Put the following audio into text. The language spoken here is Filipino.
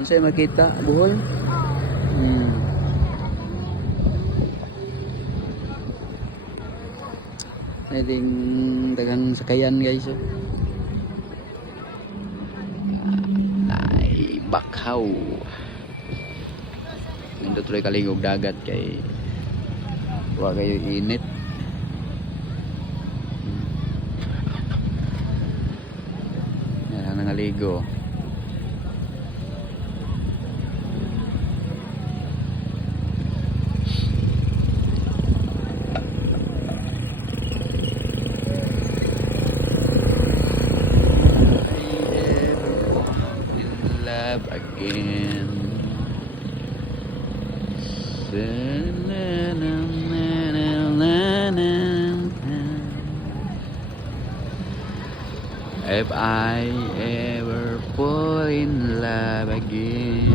Ano sa'yo makita? Buhol? Hmm. Pwedeng dagang sakayan guys. Ay, bakhaw. Nandito tuloy kaligog dagat kay wa kayo init. Yan ang nangaligo. Again. If I ever fall in love again.